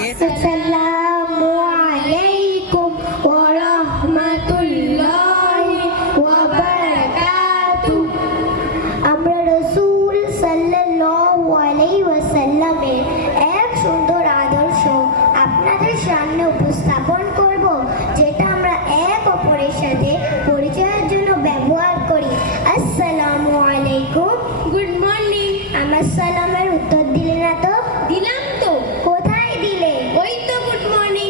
আসসালামু আলাইকুম ওয়া রাহমাতুল্লাহি ওয়া আমরা রসুল সাল্লাল্লাহু আলাইহি ওয়াসাল্লামের এক সুন্দর আদর্শ আপনাদের সামনে উপস্থাপন করব যেটা আমরা এক অপরের সাথে পরিচয়ের জন্য ব্যবহার করি। আসসালামু আলাইকুম। গুড মর্নিং আমার সালামের উত্তর দিলে না তো? দিলাম তো কোথায় দিলে ওই তো গুড মর্নিং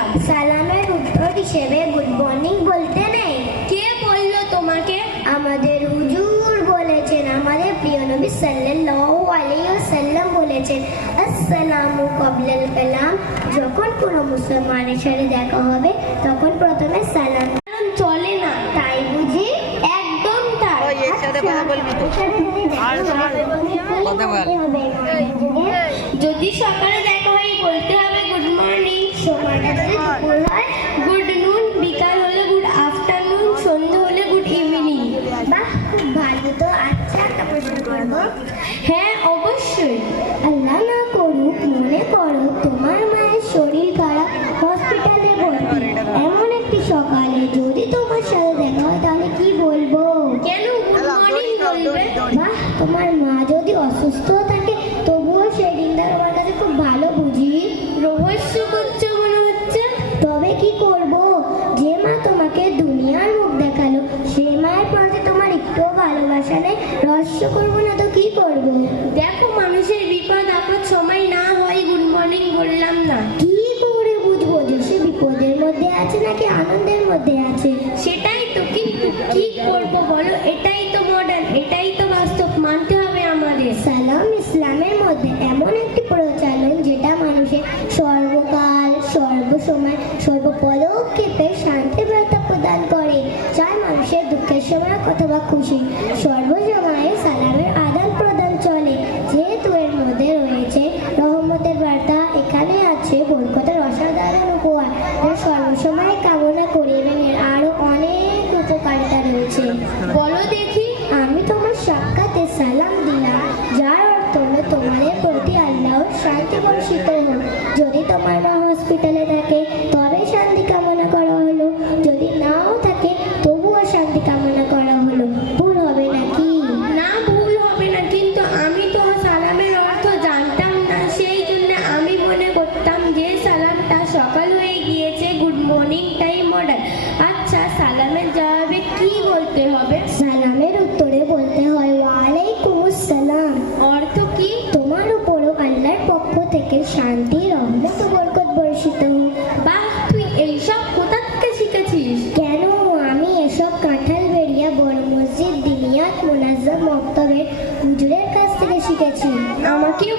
বললাম সালামের উত্তর হিসেবে গুড মর্নিং বলতে নেই। কে বলল তোমাকে? আমাদের হুজুর বলেছেন আমাদের প্রিয় নবী সাল্লাল্লাহু আলাইহি ওয়াসাল্লাম বলেছেন আসসালামু ক্বাবলাল কালাম। যখন কোনো মুসলমানের সাথে দেখা হবে তখন প্রথমে সালাম। চলে না। তাই বুঝি একদম তাই। ওই এর কথা বলবি তো। ওর সাথে যদি দেখা আর কথা বল। যদি সকালে হ্যাঁ অবশ্যই। আল্লাহ না করুক মনে করো তোমার মায়ের শরীর খারাপ হসপিটালে ভর্তি। এমন একটি সকালে যদি তোমার সাথে দেখা হয় তাহলে কি বলব? কেন? গুড মর্নিং বলবে। বাহ তোমার মা যদি অসুস্থ থাকে তবুও সেই দিনটা তোমার কাছে খুব ভালো বুঝি। রহস্য করছ মনে হচ্ছে। তবে কি করব? যে মা তোমাকে দুনিয়ার মুখ দেখাল সে মায়ের ভালোবাসা নেই রহস্য করব না তো কি করব? দেখো মানুষের বিপদ আপদ সময় না হয় গুড মর্নিং বললাম না। কি করে বুঝব যে সে বিপদের মধ্যে আছে নাকি আনন্দের মধ্যে আছে? সেটাই তো কিন্তু কি করব বলো? এটাই তো মডার্ন এটাই তো বাস্তব মানতে হবে আমাদের। সালাম ইসলামের মধ্যে এমন একটি প্রচলন যেটা মানুষের সর্বকাল সর্বসময় সর্বপদক্ষেপে অথবা খুশি। সর্বসময়ে সালামের আদান প্রদান চলে। যেহেতু এর মধ্যে রয়েছে রহমতের বার্তা, এখানে আছে বরকতের অসাধারণ উপহার যা সর্বসময় কামনা করি এবং এর আরও অনেক উপকারিতা রয়েছে। বলো দেখি, আমি তোমার সাক্ষাতে সালাম দিলাম, যার অর্থ তোমাদের প্রতি আল্লাহর শান্তি বর্ষিত হোক। যদি তোমার মা হসপিটালে থাকে বড় মসজিদ দিনিয়াত মোনাজম মক্তবের হুজুরের কাছ থেকে শিখেছি। আমাকেও